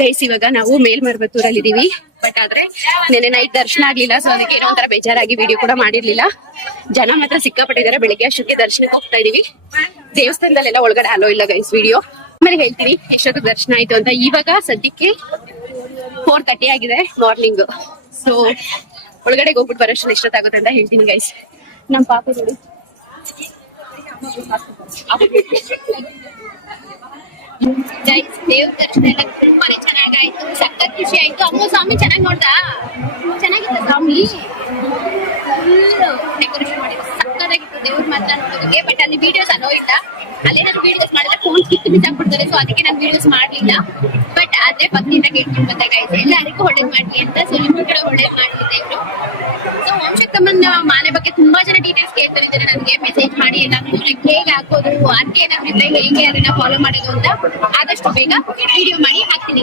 Guys ಇವಾಗ ನಾವು ಮೇಲ್ಮರುವತ್ತೂರಲ್ಲಿ ಇದೀವಿ. ಬಟ್ ಆದ್ರೆ ನೆನ್ನೆ ನೈಟ್ ದರ್ಶನ ಆಗ್ಲಿಲ್ಲ, ಸೊ ಅದಕ್ಕೆ ಏನೋ ಒಂಥರ ಬೇಜಾರಾಗಿ ವಿಡಿಯೋ ಕೂಡ ಮಾಡಿರ್ಲಿಲ್ಲ. ಜನ ಮಾತ್ರ ಸಿಕ್ಕಾಪಟ್ಟಿದ್ದಾರೆ. ಬೆಳಿಗ್ಗೆ ಅಷ್ಟೊತ್ತಿಗೆ ದರ್ಶನಕ್ಕೆ ಹೋಗ್ತಾ ಇದೀವಿ. ದೇವಸ್ಥಾನದಲ್ಲೆಲ್ಲ ಒಳಗಡೆ ಅಲೋ ಇಲ್ಲ ಗೈಸ್. ವಿಡಿಯೋ ಆಮೇಲೆ ಹೇಳ್ತೀನಿ ಎಷ್ಟೊತ್ತು ದರ್ಶನ ಆಯ್ತು ಅಂತ. ಇವಾಗ ಸದ್ಯಕ್ಕೆ 4:30 ಆಗಿದೆ ಮಾರ್ನಿಂಗ್. ಸೊ ಒಳಗಡೆ ಹೋಗ್ಬಿಟ್ಟು ಬರೋಷ್ಟು ಎಷ್ಟೊತ್ತಾಗುತ್ತೆ ಅಂತ ಹೇಳ್ತೀನಿ ಗೈಸ್. ನಮ್ ಪಾಪ ನೋಡಿ ದೇವ್ರ ದರ್ಶನ ಎಲ್ಲ ತುಂಬಾನೇ ಚೆನ್ನಾಗಾಯ್ತು. ಸಖತ್ ಖುಷಿ ಆಯ್ತು. ಅಮ್ಮ ಸ್ವಾಮಿ ಚೆನ್ನಾಗಿ ನೋಡ್ದಾ? ಚೆನ್ನಾಗಿತ್ತ ಸ್ವಾಮಿ? ಡೆಕೋರೇಷನ್ ಮಾಡಿದ್ರು ಸಕ್ಕತ್ತಾಗಿತ್ತು ದೇವ್ರ ಮಾತ್ರ ನೋಡೋದಕ್ಕೆ. ಬಟ್ ಅಲ್ಲಿ ವಿಡಿಯೋಸ್ ಅಲೋ ಇಲ್ಲ. ಅಲ್ಲಿ ನಾನು ವಿಡಿಯೋಸ್ ಮಾಡಿದ್ರೆ ಫೋನ್ ಕಿತ್ತು ಬಿಸಾಕ್ಬಿಡ್ತಾರೆ. ಸೊ ಅದಕ್ಕೆ ನಾನು ವಿಡಿಯೋಸ್ ಮಾಡ್ಲಿಲ್ಲ. ಬಟ್ ಆದ್ರೆ ಭಕ್ತಿಯಿಂದ ಕೇಳ್ಕೊಂಡು ಬಂದಾಗಾಯ್ತು. ಎಲ್ಲರಿಗೂ ಒಳ್ಳೇದ್ ಮಾಡ್ಲಿ ಅಂತ. ಸೊ ನಿಮ್ಗೂ ಕೂಡ ಒಳ್ಳೇದ್ ಮಾಡ್ಲಿ ದೇವ್ರು. ಸೊ ಓಂ ಶಕ್ತಮ್ಮನ ಮಾಲೆ ಬಗ್ಗೆ ತುಂಬಾ ಜನ ಡೀಟೇಲ್ಸ್ ಕೇಳ್ತಾ ಇದ್ದಾರೆ ನನಗೆ. ಮೆಸೇಜ್ ಮಾಡಿ ಏನಾದ್ರು ಹೇಗೆ ಹಾಕೋದು, ಆರ್ಕೆ ಏನಾದ್ರು ಇದ್ರೆ ಹೇಗೆ ಅದನ್ನ ಫಾಲೋ ಮಾಡೋದು ಅಂತ ಆದಷ್ಟು ಬೇಗ ವಿಡಿಯೋ ಮಾಡಿ ಹಾಕ್ತೀನಿ.